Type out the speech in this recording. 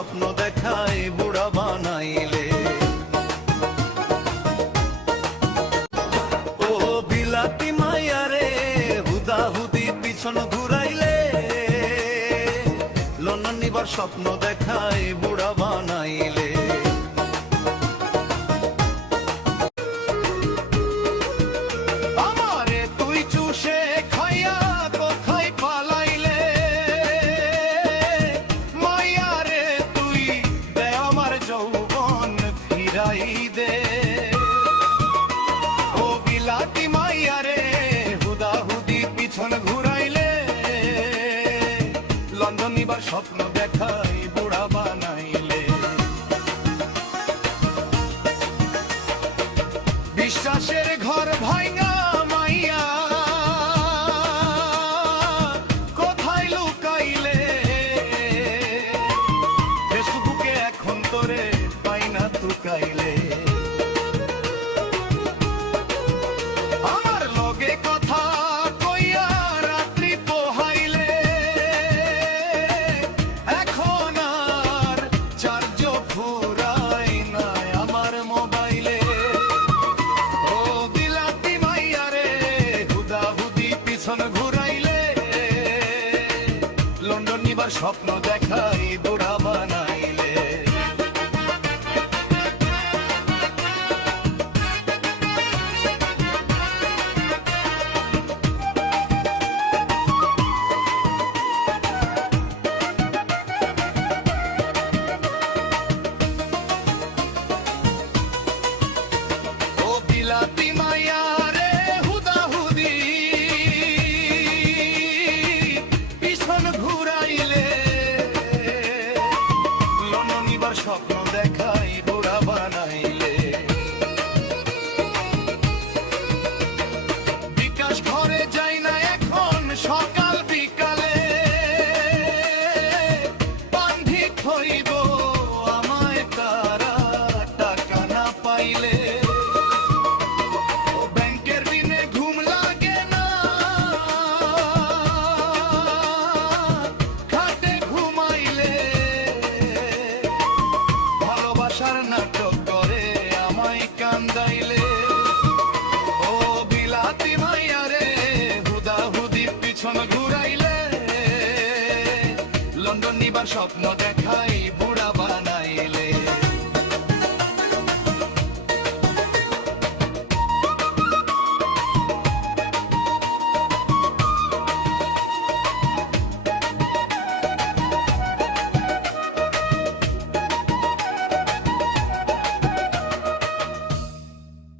স্বপ্ন দেখায় বুড়া বানাইলে। ও বিলাতি মাইয়া রে হুদাহুদি পিছন ঘুরাইলে, লন্ডন নিবার স্বপ্ন দেখায় বুড়া বানাইলে। আমারে তুই চুষে খাইয়া কোথায় পালাইলে, মাইয়া রে তুই দে আমার যৌবন ফিরাই দে। ও বিলাতি মাইয়া রে হুদাহুদি পিছন ঘুরাইলে, লন্ডন নিবার স্বপ্ন দেখাই বুড়া বানাইলে। বিশ্বাসের ঘর ভাঙা মাইয়া কোথায় লুকাইলে, ফেসবুকে এখন তোরে পাই না তুকাইলে। আমার লগে কথা কইয়া রাত্রি পোহাইলে, এখন আর চার্জ ফুরাই নাই আমার মোবাইলে। ও বিলাতি মাইয়া রে হুদাহুদি পিছন ঘুরাইলে, লন্ডন নিবার স্বপ্ন দেখাই বুড়া বানাইলে। ও বিলাতি মাইয়া রে হুদাহুদি পিছন ঘুরাইলে, লন্ডন নিবার স্বপ্ন দেখাই বুড়া বানাইলে। বিকাশ ঘরে যাই না এখন সকাল বিকালে, বান্ধি থইব আমায় তারা টাকা না পাইলে। ব্যাংকের দিনে ঘুম লাগে না, খাটে ঘুমাইলে, ভালোবাসার নাটক করে আমায় কান্দাইলে। ও বিলাতি মাইয়া রে হুদাহুদি পিছন ঘুরাইলে, লন্ডন নিবার স্বপ্ন দেখায়